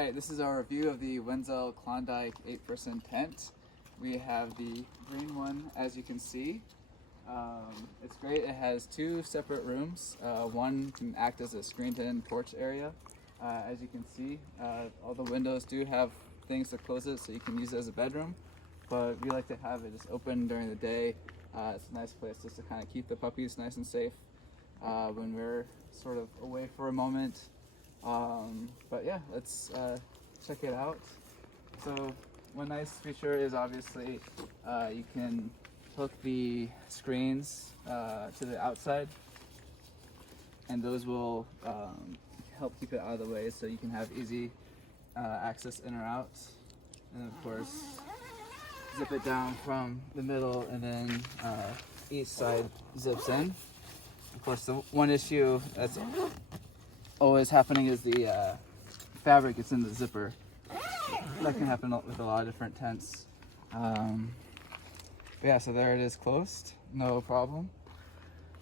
Alright, this is our review of the Wenzel Klondike 8-person tent. We have the green one, as you can see. It's great. It has two separate rooms. One can act as a screened-in porch area. As you can see, all the windows do have things to close it so you can use it as a bedroom, but we like to have it just open during the day. It's a nice place just to kind of keep the puppies nice and safe when we're sort of away for a moment. But yeah, let's check it out. So one nice feature is obviously you can hook the screens to the outside, and those will help keep it out of the way so you can have easy access in or out. And of course, zip it down from the middle, and then each side zips in. Of course, the one issue that's always happening is the fabric gets in the zipper. That can happen with a lot of different tents. Yeah, so there it is, closed, no problem.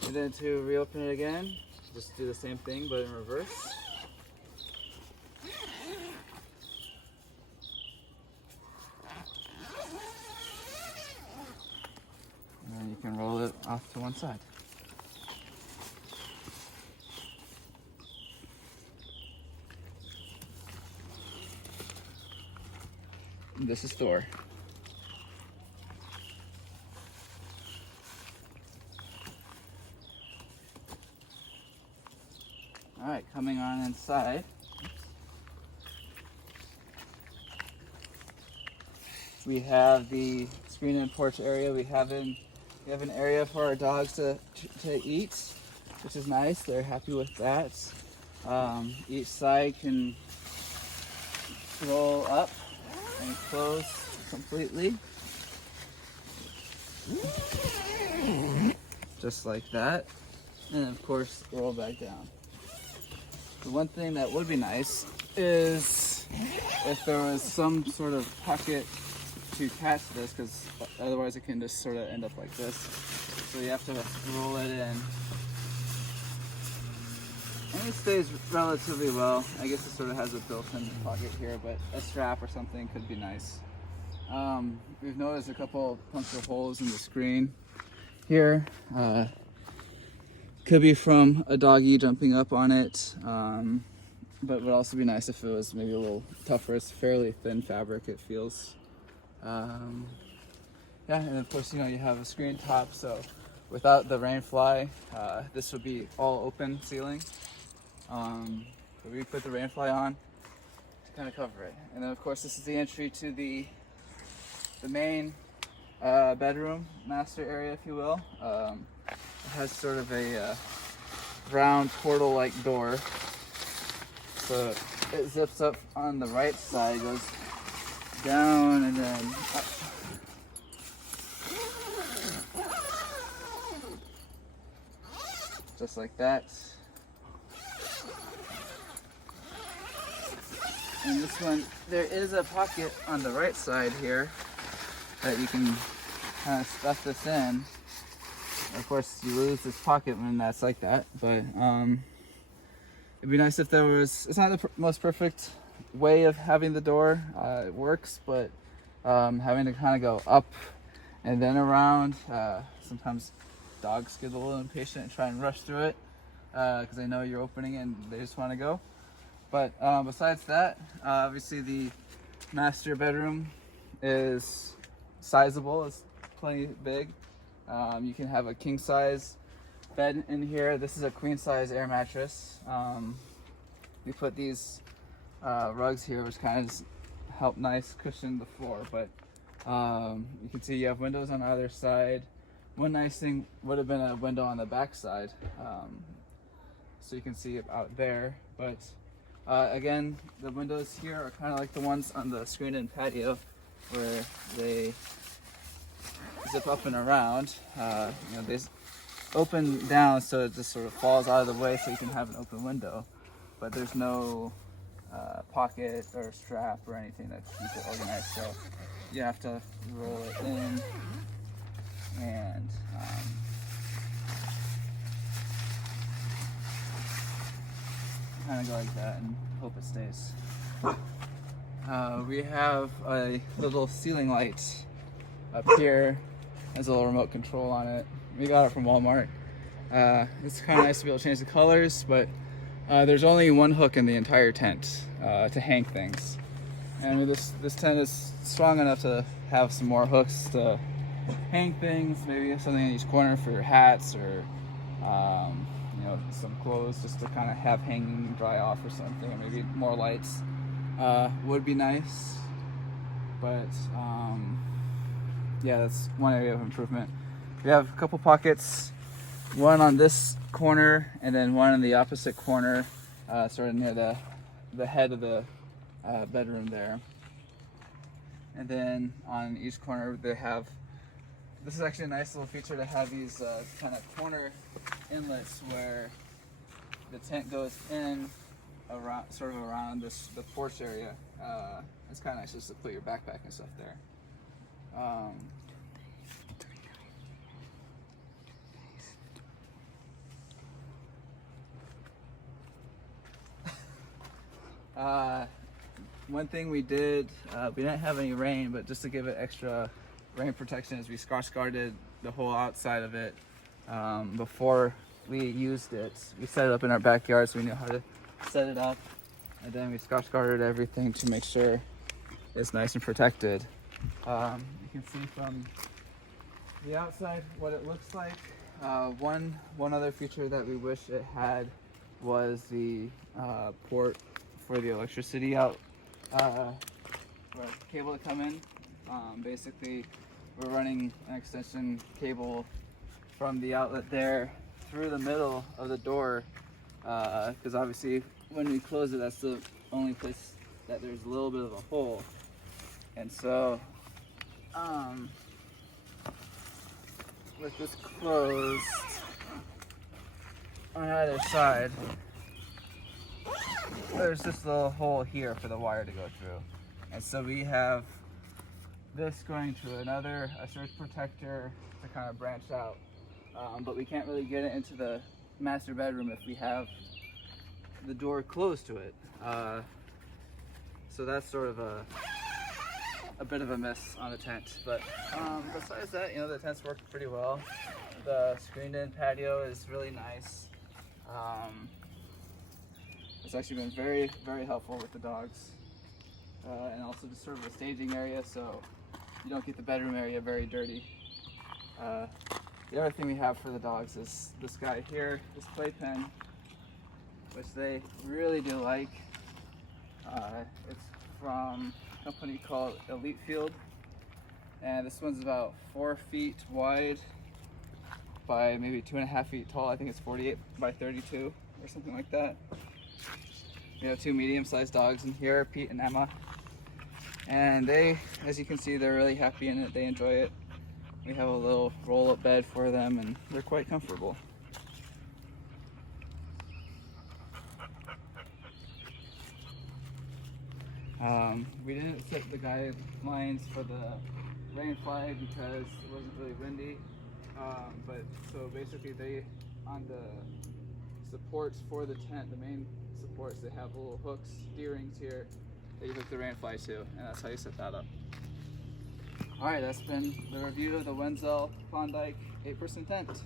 And then to reopen it again, just do the same thing but in reverse. And then you can roll it off to one side. And this is Thor. Alright, coming on inside. We have the screen-in porch area. We have an area for our dogs to eat, which is nice. They're happy with that. Each side can roll up and close completely. Just like that. And of course, roll back down. The one thing that would be nice is if there was some sort of pocket to catch this, because otherwise it can just sort of end up like this. So you have to roll it in. And it stays relatively well. I guess it sort of has a built-in pocket here, but a strap or something could be nice. We've noticed a couple puncture holes in the screen here. Could be from a doggy jumping up on it, but would also be nice if it was maybe a little tougher. It's fairly thin fabric, it feels. Yeah, and of course, you know, you have a screen top, so without the rain fly, this would be all open ceiling. But we put the rain fly on to kind of cover it. And then of course, this is the entry to the main bedroom, master area, if you will. It has sort of a round portal-like door. So it zips up on the right side, goes down and then up. Just like that. And this one, there is a pocket on the right side here that you can kind of stuff this in. Of course, you lose this pocket when that's like that, but it'd be nice if there was, it's not the most perfect way of having the door. It works, but having to kind of go up and then around, sometimes dogs get a little impatient and try and rush through it because they know you're opening it and they just want to go. But besides that, obviously the master bedroom is sizable, it's plenty big. You can have a king size bed in here. This is a queen size air mattress. We put these rugs here, which kind of just help nice cushion the floor, but you can see you have windows on either side. One nice thing would have been a window on the back side, so you can see out there, but again, the windows here are kind of like the ones on the screen-in patio where they zip up and around. You know, they open down so it just sort of falls out of the way so you can have an open window, but there's no pocket or strap or anything that keeps it organized, so you have to roll it in and kind of go like that and hope it stays. We have a little ceiling light up here. Has a little remote control on it. We got it from Walmart. It's kind of nice to be able to change the colors, but there's only one hook in the entire tent to hang things. And this tent is strong enough to have some more hooks to hang things, maybe something in each corner for your hats or you know, some clothes just to kind of have hanging and dry off or something, or maybe more lights would be nice. But yeah, that's one area of improvement. We have a couple pockets, one on this corner and then one in the opposite corner, sort of near the head of the bedroom there. And then on each corner they have, this is actually a nice little feature to have these kind of corner inlets where the tent goes in around, sort of around the porch area. It's kind of nice just to put your backpack and stuff there. One thing we did, we didn't have any rain, but just to give it extra rain protection, is we scotch guarded the whole outside of it before we used it. We set it up in our backyard so we knew how to set it up, and then we scotch guarded everything to make sure it's nice and protected. You can see from the outside what it looks like. One other feature that we wish it had was the port for the electricity out, for cable to come in. Basically, we're running an extension cable from the outlet there through the middle of the door, because obviously when we close it, that's the only place that there's a little bit of a hole. And so with this closed on either side, there's this little hole here for the wire to go through. And so we have this going to another, a surge protector to kind of branch out. But we can't really get it into the master bedroom if we have the door closed to it. So that's sort of a bit of a miss on the tent. But besides that, you know, the tent's worked pretty well. The screened-in patio is really nice. It's actually been very, very helpful with the dogs. And also just sort of a staging area, so you don't get the bedroom area very dirty. The other thing we have for the dogs is this guy here, this playpen, which they really do like. It's from a company called Elite Field, and this one's about 4 feet wide by maybe 2.5 feet tall. I think it's 48 by 32 or something like that. We have 2 medium-sized dogs in here, Pete and Emma, and they, as you can see, they're really happy in it. They enjoy it. We have a little roll-up bed for them, and they're quite comfortable. We didn't set the guidelines for the rain flag because it wasn't really windy. But so basically, they, on the supports for the tent, the main supports, they have little hooks, D-rings here that you hook the rain fly to, and that's how you set that up. Alright, that's been the review of the Wenzel Klondike 8-person tent.